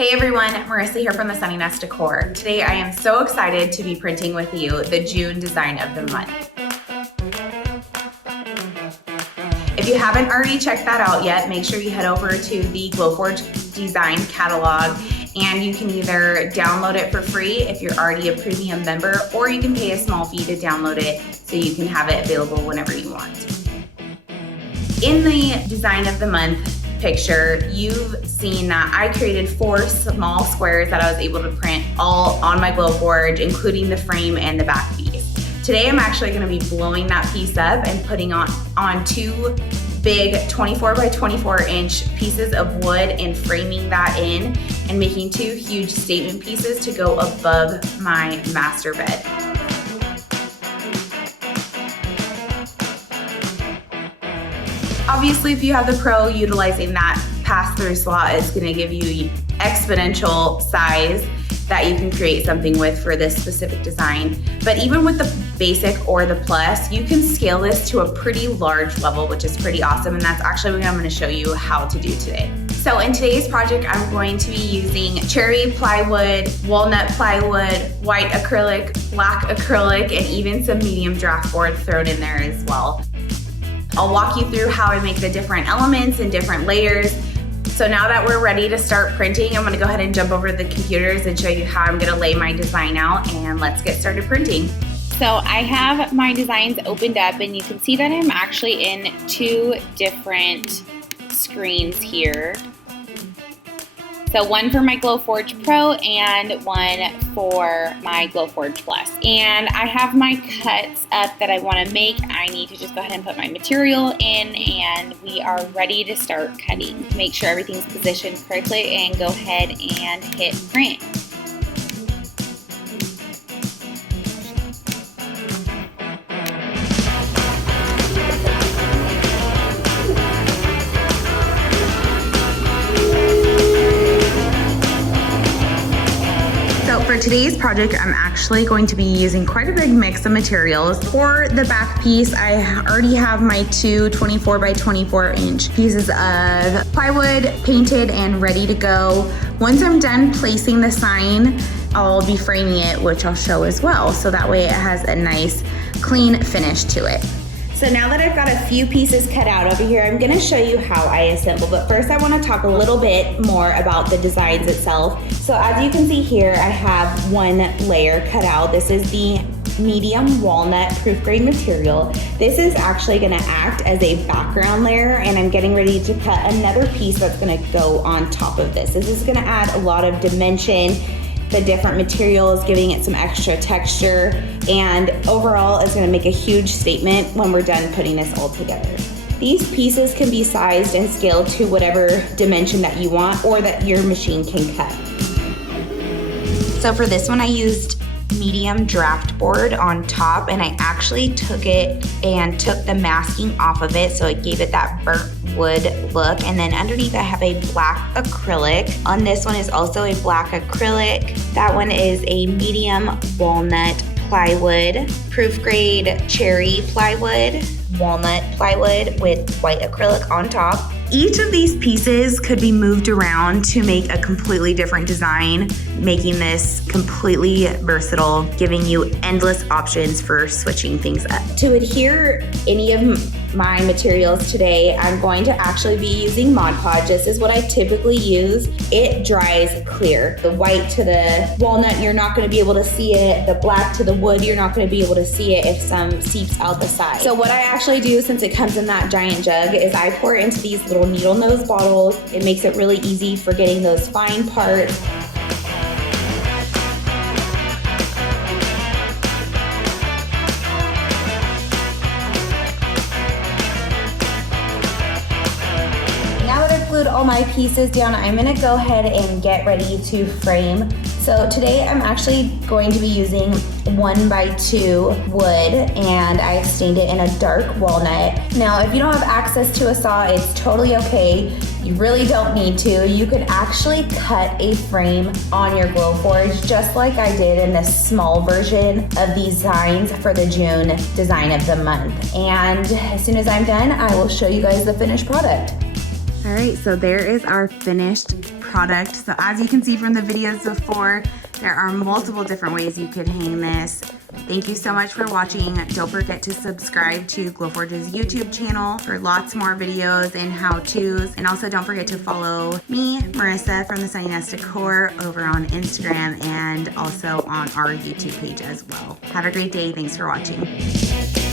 Hey everyone, Marissa here from the Sunny Nest Decor. Today I am so excited to be printing with you the June design of the month. If you haven't already checked that out yet, make sure you head over to the Glowforge design catalog and you can either download it for free if you're already a premium member, or you can pay a small fee to download it so you can have it available whenever you want. In the design of the month picture, you've seen that I created 4 small squares that I was able to print all on my Glowforge, including the frame and the back piece. Today I'm actually going to be blowing that piece up and putting on 2 big 24 by 24 inch pieces of wood and framing that in and making 2 huge statement pieces to go above my master bed. Obviously, if you have the Pro, utilizing that pass-through slot is going to give you exponential size that you can create something with for this specific design. But even with the basic or the plus, you can scale this to a pretty large level, which is pretty awesome. And that's actually what I'm going to show you how to do today. So in today's project, I'm going to be using cherry plywood, walnut plywood, white acrylic, black acrylic, and even some medium draft board thrown in there as well. I'll walk you through how I make the different elements and different layers. So now that we're ready to start printing, I'm gonna go ahead and jump over to the computers and show you how I'm gonna lay my design out, and let's get started printing. So I have my designs opened up and you can see that I'm actually in 2 different screens here. So one for my Glowforge Pro and one for my Glowforge Plus. And I have my cuts up that I want to make. I need to just go ahead and put my material in and we are ready to start cutting. Make sure everything's positioned correctly and go ahead and hit print. For today's project, I'm actually going to be using quite a big mix of materials. For the back piece, I already have my 2 24 by 24 inch pieces of plywood painted and ready to go. Once I'm done placing the sign, I'll be framing it, which I'll show as well. So that way it has a nice clean finish to it. So now that I've got a few pieces cut out over here, I'm gonna show you how I assemble. But first I wanna talk a little bit more about the designs itself. So as you can see here, I have 1 layer cut out. This is the medium walnut proof grade material. This is actually gonna act as a background layer, and I'm getting ready to cut another piece that's gonna go on top of this. This is gonna add a lot of dimension, the different materials, giving it some extra texture, and overall it's gonna make a huge statement when we're done putting this all together. These pieces can be sized and scaled to whatever dimension that you want or that your machine can cut. So for this one I used medium draft board on top, and I actually took it and took the masking off of it so it gave it that burnt wood look. And then underneath I have a black acrylic. On this one is also a black acrylic. That one is a medium walnut plywood, proof grade cherry plywood, walnut plywood with white acrylic on top. Each of these pieces could be moved around to make a completely different design, making this completely versatile, giving you endless options for switching things up. To adhere any of my materials today, I'm going to actually be using Mod Podge. This is what I typically use. It dries clear. The white to the walnut, you're not going to be able to see it. The black to the wood, you're not going to be able to see it if some seeps out the side. So what I actually do, since it comes in that giant jug, is I pour it into these little needle nose bottles. It makes it really easy for getting those fine parts. All my pieces down, I'm gonna go ahead and get ready to frame. So today I'm actually going to be using 1 by 2 wood, and I stained it in a dark walnut. Now if you don't have access to a saw, it's totally okay. You really don't need to. You can actually cut a frame on your Glowforge just like I did in this small version of these designs for the June design of the month. And as soon as I'm done, I will show you guys the finished product. All right, so there is our finished product. So as you can see from the videos before, there are multiple different ways you could hang this. Thank you so much for watching. Don't forget to subscribe to Glowforge's YouTube channel for lots more videos and how-tos. And also don't forget to follow me, Marissa from the Sunny Nest Decor over on Instagram and also on our YouTube page as well. Have a great day. Thanks for watching.